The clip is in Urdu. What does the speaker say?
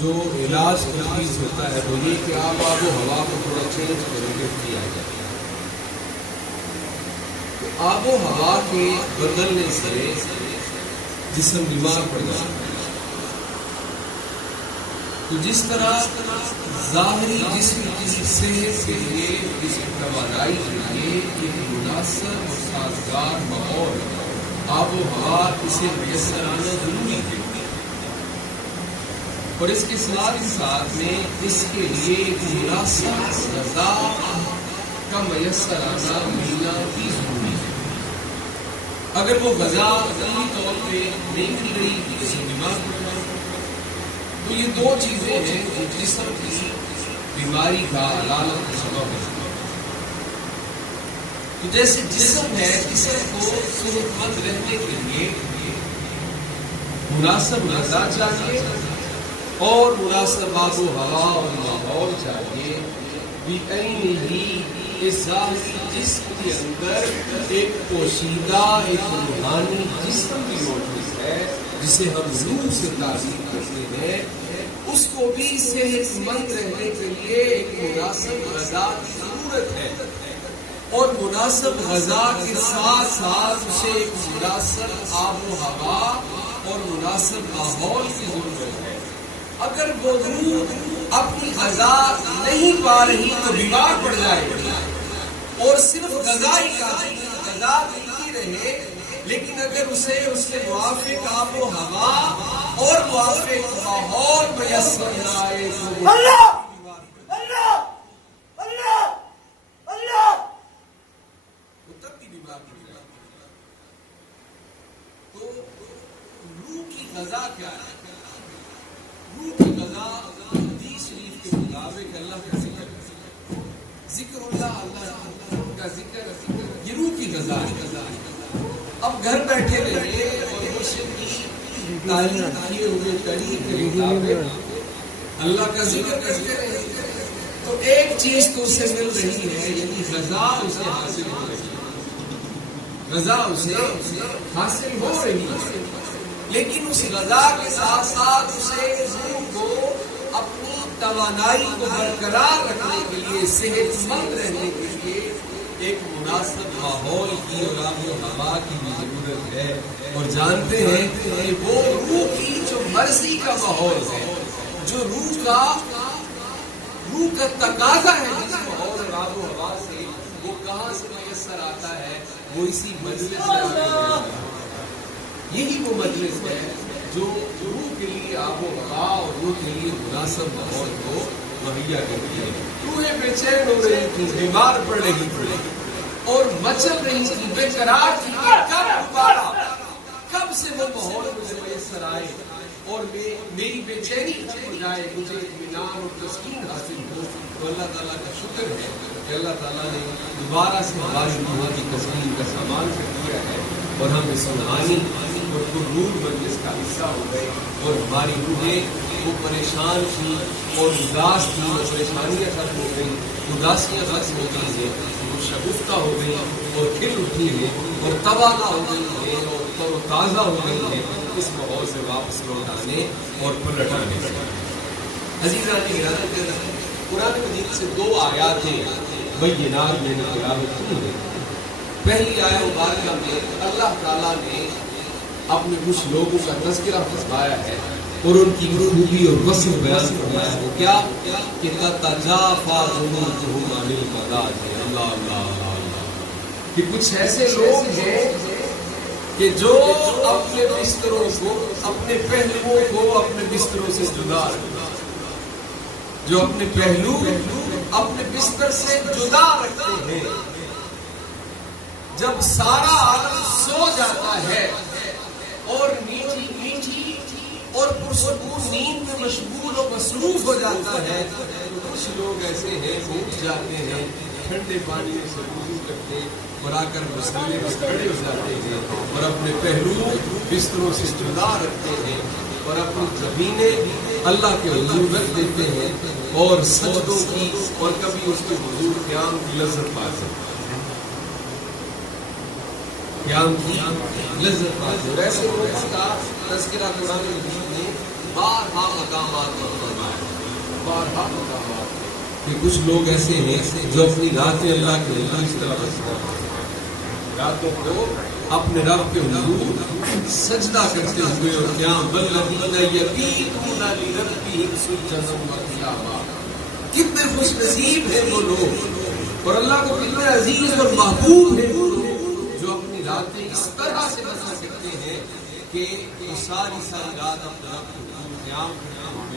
جو علاج تجویز ہوتا ہے وہ یہ کہ آپ آب و ہوا کو تھوڑا چینج کریں کیا جائے. آب و ہوا کے بدلنے سے جسم بیمار پڑ جاتا ہے. تو جس طرح ظاہری جسم کی صحت کے لیے، جسم توانائی کے لیے ایک مناسب اور سازگار ماحول آب و ہوا اسے میسر آنا ضروری ہے، اور اس کے ساتھ میں اس کے لیے ایک مناسب غذا کا میسر آنا ملنا بھی ضروری ہے. اگر وہ غذا ضروری طور پہ نہیں مل رہی جسم بیمار پڑ جائے. تو یہ دو چیزیں ہیں جو جسم کی بیماری کا علامت کا سبب ہے. تو جیسے جسم ہے، جسم کو صحت مند رہنے کے لیے مناسب غذا چاہیے اور مناسب آب و ہوا اور ماحول چاہیے. بھی اس ظاہری جسم کے اندر ایک پوشیدہ، ایک روحانی جسم بھی موجود ہے جسے ہم روح سے تعبیر کرتے ہیں. اس کو بھی صحت مند رہنے کے لیے ایک مناسب غذا کی ضرورت ہے، اور مناسب غذا کے ساتھ ساتھ اسے ایک مناسب آب و ہوا اور مناسب ماحول کی ضرورت ہے. اگر وہ روح اپنی غذا نہیں پا رہی تو بیمار پڑ جائے گی، اور صرف غذا ہی کافی، غذا ملتی رہے لیکن اگر اسے اس کے موافق آب و ہوا اور موافق ماحول میسر نہ آئے تو اللہ اللہ اللہ اللہ تب بھی بیمار پڑ جائے. تو روح کی غذا کیا ہے؟ روح کی غذا حدیث شریف کے مطابق اللہ کا ذکر اللہ، اللہ کا ذکر، یہ روح کی غذا ہے. اب گھر بیٹھے رہیے اور مرشد کی تعلیم کیے ہوئے طریقے کے مطابق اللہ کا ذکر کرتے رہے تو ایک چیز تو اسے مل رہی ہے، یعنی غذا اسے حاصل ہو رہی ہے، غذا اسے حاصل ہو رہی ہے. لیکن اس غذا کے ساتھ ساتھ اسے روح کو اپنی توانائی کو برقرار رکھنے کے لیے، صحت مند رہنے کے لیے ایک مناسب ماحول کی اور آب و ہوا کی بھی ضرورت ہے. اور جانتے ہیں کہ وہ روح کی جو مرضی کا ماحول ہے، جو روح کا تقاضا ہے جس ماحول اور آب و ہوا سے، وہ کہاں سے میسر آتا ہے؟ وہ اسی مجلس سے آتا ہے. یہی وہ مجلس ہے جو روح کے لیے آب و ہوا اور روح کے لیے مناسب ماحول کو مہیا کرتی ہے. روحیں بے چین ہو رہی تھی، بیمار پڑ رہی تھی اور مچل رہی تھی، بے قرار تھی کہ کب دوبارہ، کب سے وہ ماحول مجھے میسر آئے اور میری بے چینی ختم ہو جائے، مجھے اطمینان اور تسکین حاصل ہو. تو اللہ تعالیٰ کا شکر ہے کہ اللہ تعالیٰ نے دوبارہ سے ہماری روح کی تسکین کا سامان کر دیا ہے اور ہم اس روحانی اور پرنور مجلس کا حصہ ہو گئے. اور ہماری روحیں وہ پریشان تھی اور اداس تھی، وہ پریشانیاں ختم ہو گئی، اداسیاں ختم ہو گئی ہیں، وہ شگفتہ ہو گئی اور کھل اٹھی ہیں اور توانا ہو گئی ہیں اور تر و تازہ ہو گئی ہیں اس ماحول سے واپس لوٹانے اور پلٹانے سے. عزیزان گرامی، قرآن مجید سے دو آیاتیں بینات میں نے تلاوت کی ہیں. پہلی آیت مبارکہ میں اللہ تعالیٰ نے اپنے کچھ لوگوں کا تذکرہ فرمایا ہے اور ان کی خوبی اور وصف بیان فرمایا ہے. وہ کیا کہ تتجافی جنوبہم عن المضاجع. اللہ اللہ اللہ، کہ کچھ ایسے لوگ ہیں کہ جو اپنے بستروں کو، اپنے پہلوؤں کو اپنے بستروں سے جدا رکھتے ہیں، جو اپنے پہلو اپنے بستر سے جدا رکھتے ہیں. جب سارا عالم سو جاتا ہے اور میٹھی میٹھی اور پرسکون نیند میں مشغول و مصروف ہو جاتا ہے تو کچھ لوگ ایسے ہیں وہ اٹھ جاتے ہیں، ٹھنڈے پانی سے وضو کرتے اور آ کر مسلے میں کھڑے ہو جاتے ہیں اور اپنے پہلو بستروں سے جدا رکھتے ہیں اور اپنی زمینیں اللہ کے حضور رکھ دیتے ہیں اور سجدوں کی اور کبھی اس کے حضور قیام کی لذت پاتے ہیں، قیام کی لذت پاتے ہیں. اور ایسے لوگوں کا تذکرہ قرآن مجید نے بارہا مقامات پر بارہا کہا کہ کچھ لوگ ایسے ہیں جو اپنی راتیں اللہ کے حضور اس طرح بستے ہیں، راتوں کو اپنے رب کے حضور سجدہ کرتے ہوئے اور قیام والذین یبیتون لربہم سجدا وقیاما. کتنے خوش نصیب ہیں وہ لوگ، اور اللہ کو کتنے عزیز اور محبوب ہیں وہ لوگ جو اپنی راتیں اس طرح سے بسر کرتے ہیں کہ وہ ساری رات اپنے رب کے حضور قیام کرتے ہیں.